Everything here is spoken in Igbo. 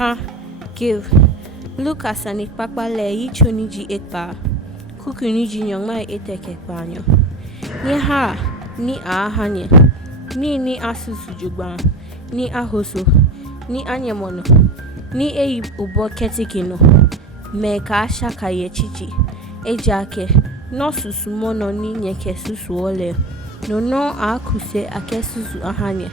ha give Luka sanik pakpa le yi choni ji ekpa kukuni ji nyong mai eteke kpanyo ni ha ni a hanye ni asusu jugba ni ahoso ni anyemono ni eyi ubo ketikino me ka shaka ye chichi ejake no susu mono ni nyeke susu ole no akuse ake susu ahanye